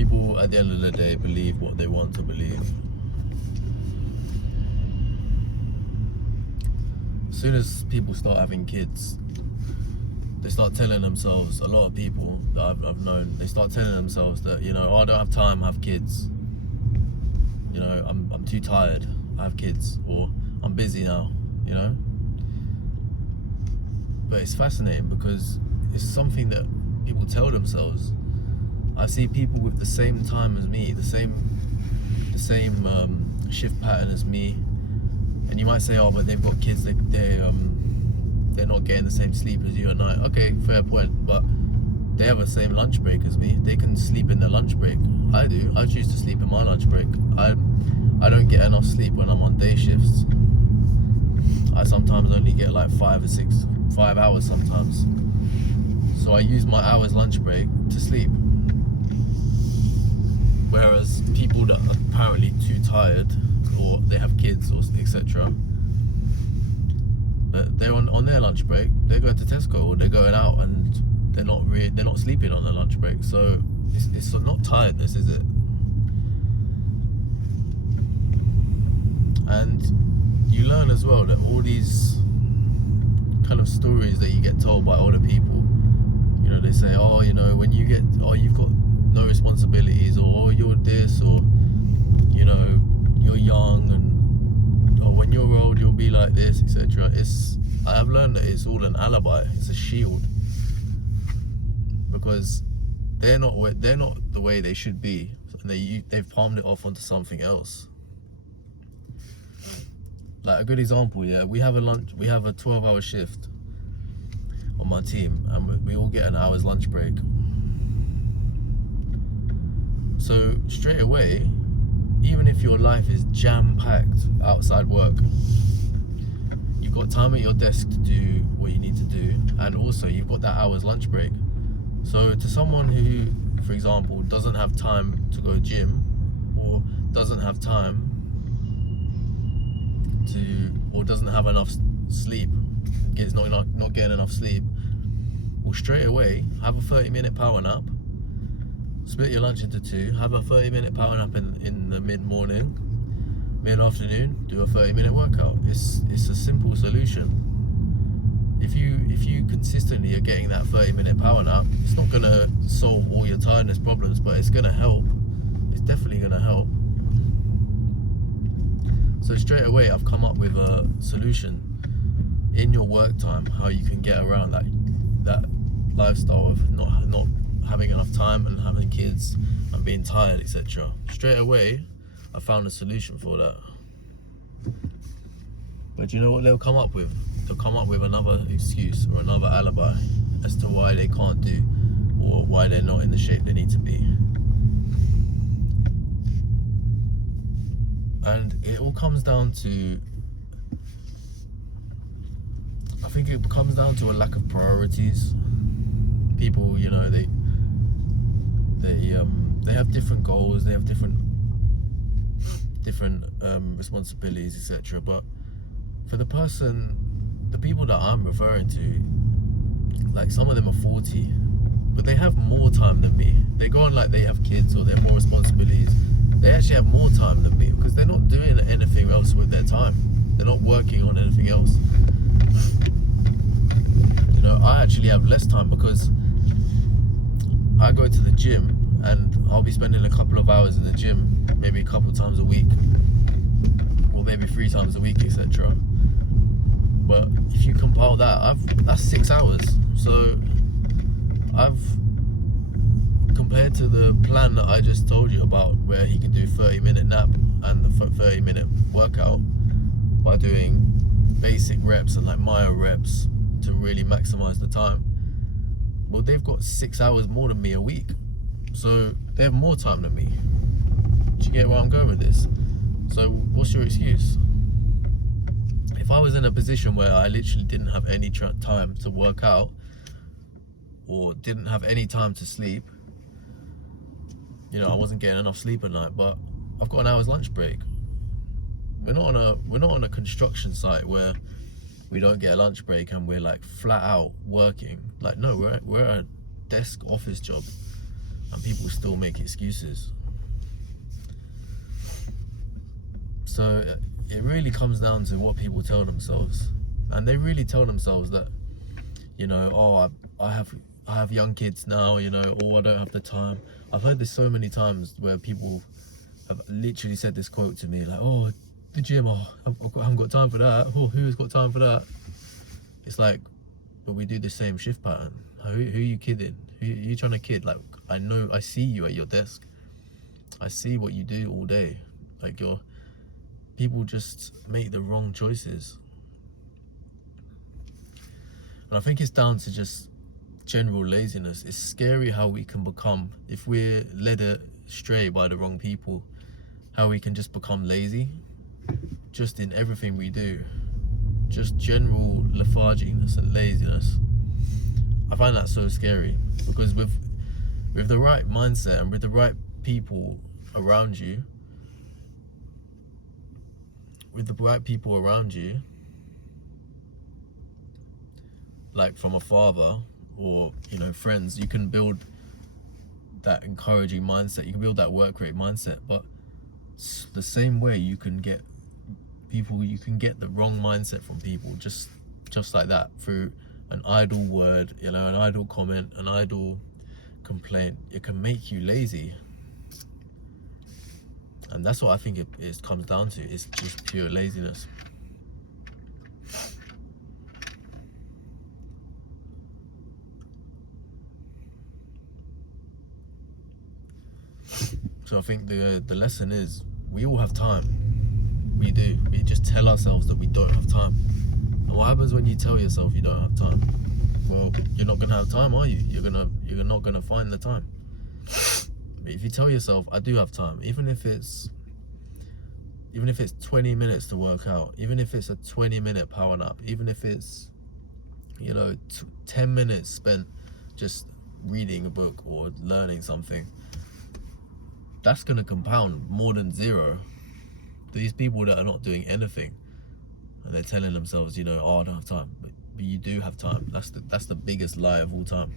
People at the end of the day believe what they want to believe. As soon as people start having kids, they start telling themselves, a lot of people that I've known, they start telling themselves that, you know, oh, I don't have time, I have kids. You know, I'm too tired, I have kids, or I'm busy now, you know. But it's fascinating because it's something that people tell themselves. I see people with the same time as me, the same shift pattern as me, and you might say, oh, but they've got kids, they're not getting the same sleep as you at night. Okay, fair point, but they have the same lunch break as me. They can sleep in their lunch break. I do. I choose to sleep in my lunch break. I don't get enough sleep when I'm on day shifts. I sometimes only get like 5 hours sometimes. So I use my hour's lunch break to sleep. Whereas people that are apparently too tired, or they have kids, or etc., but they're on their lunch break, they're going to Tesco, or they're going out, and they're not sleeping on their lunch break. So it's not tiredness, is it? And you learn as well that all these kind of stories that you get told by older people, you know, they say, oh, you know, when you get, oh, you've got no responsibilities, or oh, you're this, or you know, you're young, and or when you're old you'll be like this, etc. I have learned that it's all an alibi. It's a shield, because they're not the way they should be, and they've palmed it off onto something else. Like a good example, yeah, we have a 12-hour shift on my team, and we all get an hour's lunch break. So straight away, even if your life is jam-packed outside work, you've got time at your desk to do what you need to do, and also you've got that hour's lunch break. So to someone who, for example, doesn't have time to go gym, or doesn't have time or doesn't have enough sleep, is not getting enough sleep, will straight away have a 30-minute power nap, split your lunch into two, have a 30-minute power nap in the mid-morning, mid-afternoon, do a 30-minute workout. It's a simple solution. If you consistently are getting that 30-minute power nap, it's not gonna solve all your tiredness problems, but it's gonna help. It's definitely gonna help. So straight away, I've come up with a solution in your work time, how you can get around that lifestyle of not having enough time and having kids and being tired, etc. Straight away, I found a solution for that. But you know what they'll come up with? They'll come up with another excuse or another alibi as to why they can't do, or why they're not in the shape they need to be. And it all comes down to, I think it comes down to a lack of priorities. People, you know, they have different goals, they have different responsibilities, etc. But for the people that I'm referring to, like some of them are 40, but they have more time than me. They go on like they have kids or they have more responsibilities. They actually have more time than me because they're not doing anything else with their time. They're not working on anything else. You know, I actually have less time because I go to the gym and I'll be spending a couple of hours in the gym, maybe a couple times a week, or maybe 3 times a week, etc. But if you compile that, that's 6 hours. So compared to the plan that I just told you about, where he could do 30-minute nap and the 30-minute workout by doing basic reps and like myo reps to really maximize the time, well, they've got 6 hours more than me a week, so they have more time than me. Do you get where I'm going with this? So what's your excuse? If I was in a position where I literally didn't have any time to work out, or didn't have any time to sleep, you know, I wasn't getting enough sleep at night, but I've got an hour's lunch break. We're not on a construction site where we don't get a lunch break and we're like flat out working. Like, no, we're at a desk office job and people still make excuses. So it really comes down to what people tell themselves, and they really tell themselves that, you know, oh, I have young kids now, you know, or I don't have the time. I've heard this so many times where people have literally said this quote to me, like, oh, the gym, oh, I haven't got time for that. Oh, who's got time for that? It's like, but we do the same shift pattern. Who are you kidding? Who are you trying to kid? Like, I know, I see you at your desk. I see what you do all day. Like, people just make the wrong choices. And I think it's down to just general laziness. It's scary how we can become, if we're led astray by the wrong people, how we can just become lazy, just in everything we do. Just general letharginess and laziness. I find that so scary, because with the right mindset and with the right people around you, like from a father or, you know, friends, you can build that encouraging mindset, you can build that work rate mindset. But the same way you can get the wrong mindset from people, just like that, through an idle word, you know, an idle comment, an idle complaint. It can make you lazy, and that's what I think it comes down to. It's just pure laziness. So I think the lesson is, we all have time. We do. We just tell ourselves that we don't have time. And what happens when you tell yourself you don't have time? Well, you're not gonna have time, are you? You're not gonna find the time. But if you tell yourself, I do have time, even if it's 20 minutes to work out, even if it's a 20-minute power nap, even if it's, you know, 10 minutes spent just reading a book or learning something, that's gonna compound more than zero. These people that are not doing anything, and they're telling themselves, you know, oh, I don't have time, but you do have time. That's the biggest lie of all time.